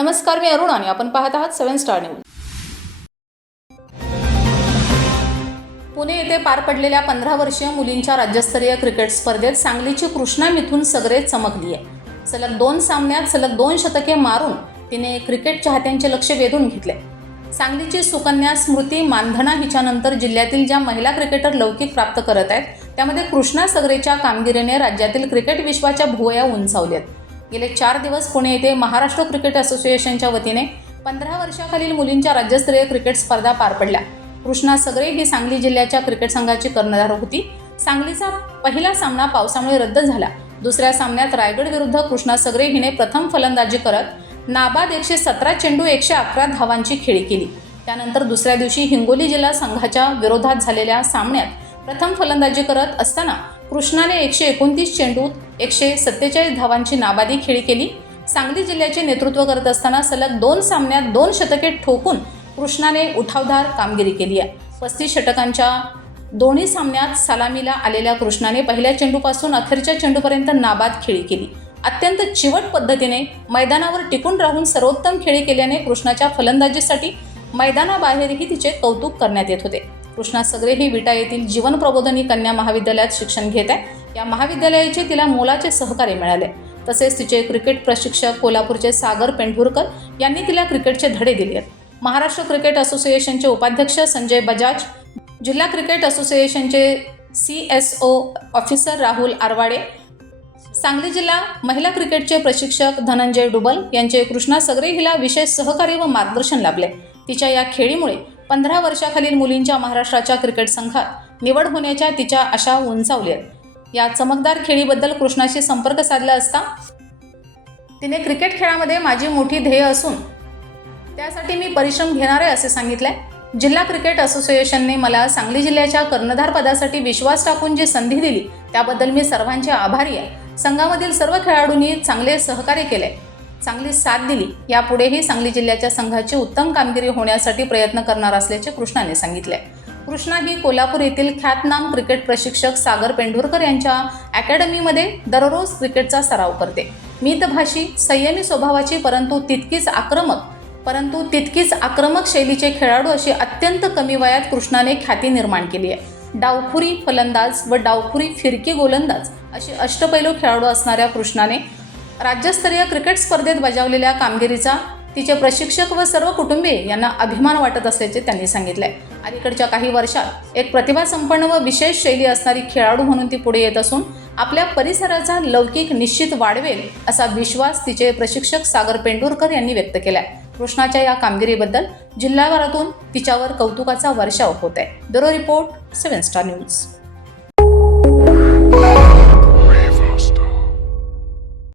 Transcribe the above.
नमस्कार मी अरुण आणि आपण पाहत आहात सेव्हन स्टार न्यूज. पुणे येथे पार पडलेल्या पंधरा वर्षीय मुलींच्या राज्यस्तरीय क्रिकेट स्पर्धेत सांगलीची कृष्णा मिथून सगळे चमकली आहे सलग दोन सामन्यात सलग दोन शतके मारून तिने क्रिकेट चाहत्यांचे लक्ष वेधून घेतले. सांगलीची सुकन्या स्मृती मानधना हिच्यानंतर जिल्ह्यातील ज्या महिला क्रिकेटर लौकिक प्राप्त करत आहेत त्यामध्ये कृष्णा सगरेच्या कामगिरीने राज्यातील क्रिकेट विश्वाच्या भुवया उंचावल्यात. गेले चार दिवस पुणे येथे महाराष्ट्र क्रिकेट असोसिएशनच्या वतीने पंधरा वर्षाखालील मुलींच्या राज्यस्तरीय क्रिकेट स्पर्धा पार पडल्या. कृष्णा सगरे ही सांगली जिल्ह्याच्या क्रिकेट संघाची कर्णधार होती. सांगलीचा पहिला सामना पावसामुळे रद्द झाला. दुसऱ्या सामन्यात रायगड विरुद्ध कृष्णा सगरे हिने प्रथम फलंदाजी करत नाबाद एकशे सतरा चेंडू एकशे अकरा धावांची खेळी केली. त्यानंतर दुसऱ्या दिवशी हिंगोली जिल्हा संघाच्या विरोधात झालेल्या सामन्यात प्रथम फलंदाजी करत असताना कृष्णाने एकशे एकोणतीस चेंडूत एकशे सत्तेचाळीस धावांची नाबादी खेळी केली. सांगली जिल्ह्याचे नेतृत्व करत असताना सलग दोन सामन्यात दोन शतके ठोकून कृष्णाने उठावदार कामगिरी केली आहे. पस्तीस षटकांच्या दोन्ही सामन्यात सलामीला आलेल्या कृष्णाने पहिल्या चेंडूपासून अखेरच्या चेंडूपर्यंत नाबाद खेळी केली. अत्यंत चिवट पद्धतीने मैदानावर टिकून राहून सर्वोत्तम खेळी केल्याने कृष्णाच्या फलंदाजीसाठी मैदानाबाहेरही तिचे कौतुक करण्यात येत होते. कृष्णा सगळे ही विटा येथील जीवन प्रबोधनी कन्या महाविद्यालयात शिक्षण घेत आहे. या महाविद्यालयाचे तिला मोलाचे सहकार्य मिळाले. तसेच तिचे क्रिकेट प्रशिक्षक कोल्हापूरचे सागर पेंढुरकर यांनी तिला क्रिकेटचे धडे दिले आहेत. महाराष्ट्र क्रिकेट असोसिएशनचे उपाध्यक्ष संजय बजाज जिल्हा क्रिकेट असोसिएशनचे C S O officer Rahul Aarwade Sangli जिल्हा महिला क्रिकेटचे प्रशिक्षक धनंजय डुबल यांचे कृष्णा सगरे हिला विशेष सहकार्य व मार्गदर्शन लाभले. तिच्या या खेळीमुळे पंधरा वर्षाखालील मुलींच्या महाराष्ट्राच्या क्रिकेट संघात निवड होण्याच्या तिच्या आशा उंचावल्या या चमकदार खेळीबद्दल कृष्णाशी संपर्क साधला असता तिने क्रिकेट खेळामध्ये माझी मोठी ध्येय असून त्यासाठी मी परिश्रम घेणार आहे असे सांगितले जिल्हा क्रिकेट असोसिएशनने मला सांगली जिल्ह्याच्या कर्णधार पदासाठी विश्वास टाकून जी संधी दिली त्याबद्दल मी सर्वांचे आभारी आहे. संघामधील सर्व खेळाडूंनी चांगले सहकार्य केले चांगली साथ दिली. यापुढेही सांगली जिल्ह्याच्या संघाची उत्तम कामगिरी होण्यासाठी प्रयत्न करणार असल्याचे कृष्णाने सांगितले. कृष्णा ही कोल्हापूर येथील ख्यातनाम क्रिकेट प्रशिक्षक सागर पेंढुरकर यांच्या अकॅडमीमध्ये दररोज क्रिकेटचा सराव करते. मितभाषी संयमी स्वभावाची परंतु तितकीच आक्रमक परंतु तितकीच आक्रमक शैलीचे खेळाडू अशी अत्यंत कमी वयात कृष्णाने ख्याती निर्माण केली आहे. डावखुरी फलंदाज व डावखुरी फिरकी गोलंदाज अशी अष्टपैलू खेळाडू असणाऱ्या कृष्णाने राज्यस्तरीय क्रिकेट स्पर्धेत बजावलेल्या कामगिरीचा तिचे प्रशिक्षक व सर्व कुटुंबीय यांना अभिमान वाटत असल्याचे त्यांनी सांगितले. अलीकडच्या काही वर्षात एक प्रतिभासंपन्न व विशेष शैली असणारी खेळाडू म्हणून ती पुढे येत असून आपल्या परिसराचा लौकिक निश्चित वाढवेल असा विश्वास तिचे प्रशिक्षक सागर पेंडुरकर यांनी व्यक्त केलाय. कृष्णाच्या या कामगिरीबद्दल जिल्हाभरातून तिच्यावर कौतुकाचा वर्षाव होत आहे bureau report seven star news.